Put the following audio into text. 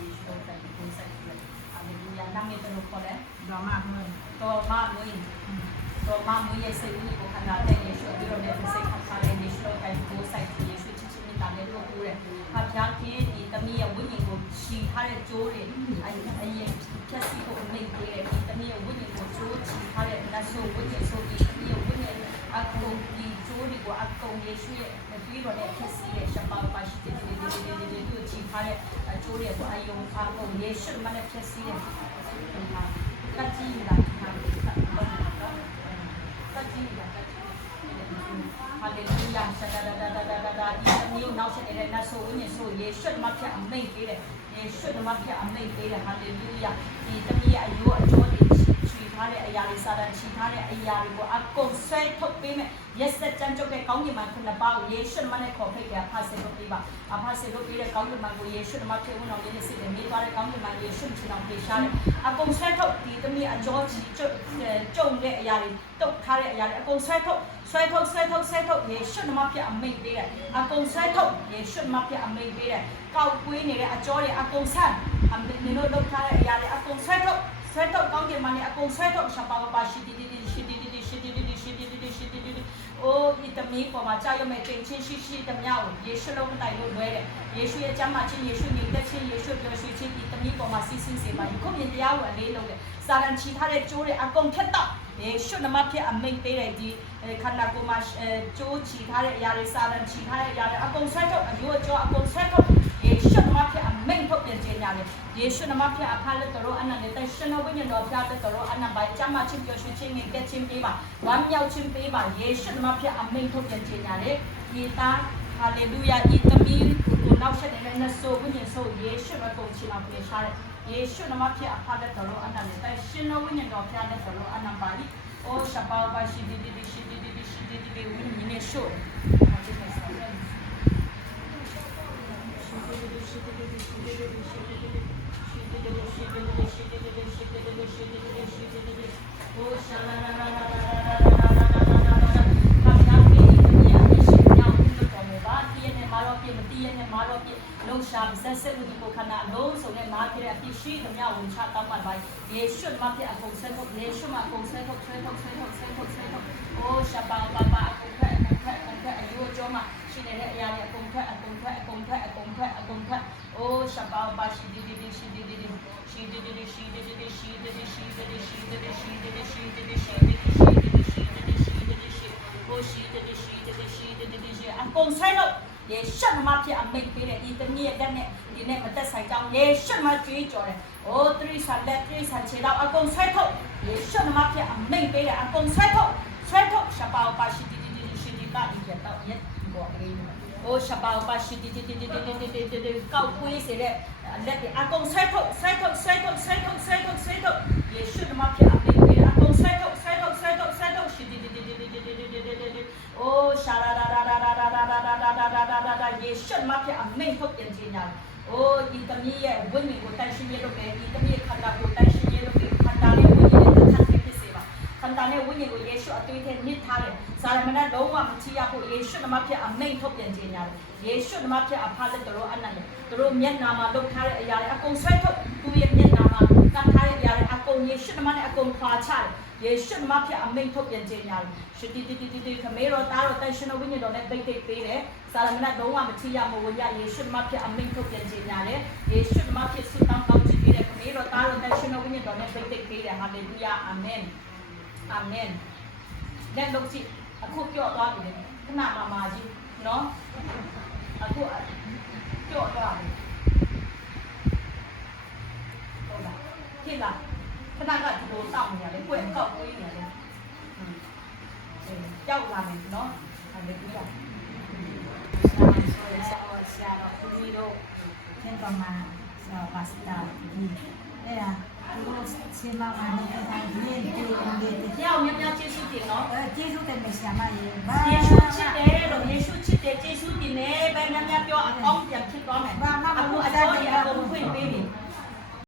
ယေရှုတော်တိုင်ကိုစိုက်တယ်ဟာလေလုယာနာမည်တော်ခေါ်တယ် တော်မမွေး တော်မမွေးတော်မမွေးရဲ့စိတ်ဝင်ကိုခန္ဓာတဲ့ယေရှုပြီးတော့လည်းစိတ်ခါခါလေးယေရှုတော်တိုင်ကိုစိုက်တယ်ယေရှုချစ်ချင်းတာလည်းလို့ပြောတယ်ဟာဖျားကြီးဒီတမီးရဲ့ဝိညာဉ်ကိုရှီထားတဲ့ကြိုးတွေအရင်ဖြတ်စီကိုအမိတ်ပေးတယ်ဒီတမီးရဲ့ဝိညာဉ်ကိုကြိုးချီထားတဲ့နတ်ဆိုဝိညာဉ်ဆိုပြီးတမီးရဲ့ဝိညာဉ်အကုန်ဒီကြိုးတွေကိုအကုန်ယေရှုရဲ့ပြီးတော့လည်းဖြတ်စီရဲ့ရှပါပါရှိတဲ့ဒီတို့ချီထားတဲ့ကြိုးတွေကိုအယုံအကုန်ယေရှုမနဲ့ဖြတ်စီတဲ့ကတိလာဟာလေလုယာဆဒါဒါဒါဒါဒါဒါဒီမျိုးနောက်ဆက်တဲ့နတ်ဆိုဝိညာဉ်ဆိုယေရှုမဖြတ်အမိတ်ပေးတယ်ယေရှုမဖြတ်အမိတ်ပေးတယ်ဟာလေလုယာဒီတမီးရဲ့အယိုးအကျော်တွေချီထားတဲ့အရာတွေစာတန်ချီထားတဲ့အရာတွေကိုအကုန်ဆွဲထုတ်ပေးမယ်ရက်စက်ကြမ်းကြုတ်တဲ့ကောင်းကင်မှာခုနပါကိုယေရှုမနဲ့ခေါ်ဖိတ်တယ်ဖာစေလို့ပေးပါအဖာစေလို့ပေးတဲ့ကောင်းကင်မှာကိုယေရှုမဖြတ်ဝင်အောင်ရေးစစ်တယ်မိသွားတဲ့ကောင်းကင်မှာယေရှုချင်အောင်ပေးရှားတယ်အကုန်ဆွဲထုတ်ဒီတမီးအကျော်ချီကျုံတဲ့အရာတွေတုတ်ထားတဲ့အရာတွေအကုန်ဆွဲထုတ်ယေရှုနမပြအမိတ်ပေးတယ်အကုန်ဆွဲထုတ်ယေရှုနမပြအမိတ်ပေးတယ်ကောက်ကွေးနေတဲ့အကျော်တွေအကုန်ဆန်းအမေနင်တို့လုပ်ထားတဲ့အရာတွေအကုန်ဆွဲထုတ်ကောင်းကင်မှာနေအကုန်ဆွဲထုတ်ရှပါပါရှိတီအိုးဒီတမီးပေါ်မှာကြာရမယ့်တင်ချင်းရှိတမြောက်ယေရှုလုံးတိုင်လို့လွဲတယ်ယေရှုရဲ့ကျမ်းမာခြင်းယေရှုမြင်သက်ခြင်းယေရှုပြောရှိခြင်းဒီတမီးပေါ်မှာစီးစေပါခုမြင်တရားကိုအလေးလုံးတယ်စာရန်ချီထားတဲ့ကျိုးတွေအကုန်ဖြတ်တော့ယေရှုနမပြအမိတ်ပေးတယ်ဒီခန္ဓာကိုယ်မှာကျိုးချီထားတဲ့အရာတွေစာရန်ချီထားတဲ့အရာတွေအကုန်ဆွဲထုတ်အယိုးအကျော်အကုန်ဆွဲထုတ်ယေရှုနမပြအမိတ်ထုတ်ပြန်ခြင်းညာလေယေရှုနမပြအဖာလက်တော်အနန္တတဲ့ရှင်တော်ဝိညာဉ်တော်ဖျားတဲ့တော်အနန္တပိုင်ကျမ်းမာခြင်းပြောရှိခြင်းနဲ့တက်ခြင်းပေးပါဝမ်းမြောက်ခြင်းပေးပါယေရှုနမပြအမိတ်ထုတ်ပြန်ခြင်းညာလေဒီသားဟာလေလုယာဒီတမီးကိုနောက်ဆက်နေတဲ့နတ်ဆိုဝိညာဉ်ဆိုယေရှုမကုန်ချင်အောင်ပြေရှားတယ်ယေရှုနမပြအဖာလက်တော်အနန္တတဲ့ရှင်တော်ဝိညာဉ်တော်ဖျားတဲ့တော်အနန္တပိုင်အိုရှပါပါရှိဒီဝိညာဉ်နဲ့ရှို့လုံးရှာဆက်ဆက်လူကိုခဏလုံးစုံနဲ့မားခဲ့တဲ့အပြည့်ရှိသမျှဝင်ချတောင်းပါပါယေရှုမပြအကုန်ဆက်ဖို့ယေရှုမအကုန်ဆက်ဖို့ဆွဲထုတ်အိုးရှပါပါပါအကုန်ဖက်အယိုးကျော်မှာရှိနေတဲ့အရာတွေအကုန်ဖက်အိုးရှပါပါရှိဒီအကုန်ဆိုင်လို့ယေရှုမဖြစ်အမိတ်ပေးတယ်ဒီတနည်းတဲ့နဲ့ဒီနဲ့မသက်ဆိုင်ကြောင်းယေရှုမကြွေးကြော်တယ်။အိုးသရိစာလက်သရိစာခြေတော့အကုန်ဆွဲထုတ်ယေရှုမဖြစ်အမိတ်ပေးတယ်အကုန်ဆွဲထုတ်ရှပါပါရှိဒီတာဒီကျတော့ရက်ဘောအေး။အိုးရှပါပါရှိဒီကောက်ကွေးစေတဲ့လက်အကုန်ဆွဲထုတ်ယေရှုမဖြစ်အမိတ်ပေးတယ်အကုန်ဆွဲထုတ်ရှိဒီโอ้ชาราယေရှုမဖြစ်အမိန့်ထုတ်ပြန်ခြင်းညာโอ้ဒီတမီးရဲ့ဝိညာဉ်ကိုတန်ရှင်းရလို့ပဲဒီတမီးရဲ့ခန္ဓာကိုတန်ရှင်းရလို့ပဲခန္ဓာနဲ့ဝိညာဉ်နဲ့တစ်ခါတည်းဖြစ်စေပါခန္ဓာနဲ့ဝိညာဉ်ကိုယေရှုအသွေးထဲနစ်ထားတယ်ဇာလမဏလုံးဝမချီရဖို့ယေရှုမဖြစ်အမိန့်ထုတ်ပြန်ခြင်းညာယေရှုမဖြစ်အဖလက်တော်အနန္တတို့မျက်နာမှာလုပ်ထားတဲ့အရာတွေအကုန်ဆွဲထုတ်သူရဲ့မျက်နာမှာကပ်ထားတဲ့အရာတွေအကုန်ယေရှုမနဲ့အကုန်ခွာချတယ်ယေရှုမဖြစ်အမိန့်ထုတ်ပြန်ခြင်းညာရှတိခမေရောသားတော်တန်ရှင်တော်ဝိညာဉ်တော်နဲ့ပိတ်သိပ်ပေးတယ်။စာလမဏလုံးဝမချီရမဝင်ရယေရှုမဖြစ်အမိန့်ထုတ်ပြန်ခြင်းညာတယ်။ယေရှုမဖြစ်ဆုတောင်းကောင်းချီးပေးတယ်ခမေရောသားတော်တန်ရှင်တော်ဝိညာဉ်တော်နဲ့ပိတ်သိပ်ပေးတယ်။ဟာလေလုယာအာမင်။လက်လုံးကြည့်အခုကြော့သွားပြီခဏမာကြီးနော်အခုကြော့သွားပြီဟုတ်လားဖြစ်လားခဏကဒီလိုတောက်နေရတယ်ကိုယ်ကောက်ကွေးနေရတယ်ကြောက်လာမယ်နော်အဲ့ဒီကဆရာတော်ဦးကြီးတို့သင်တော်မှာဆရာပါစတာဒီအဲ့ဒါဒီလိုဆင်းလာမယ်အဲ့ဒီကြောက်များကျေးဇူးတင်နော်ကျေးဇူးတင်မယ်ဆရာမရေယေရှုချစ်တယ်လို့ယေရှုချစ်တယ်ကျေးဇူးတင်တယ်ပဲများပြောအကောင်းပြန်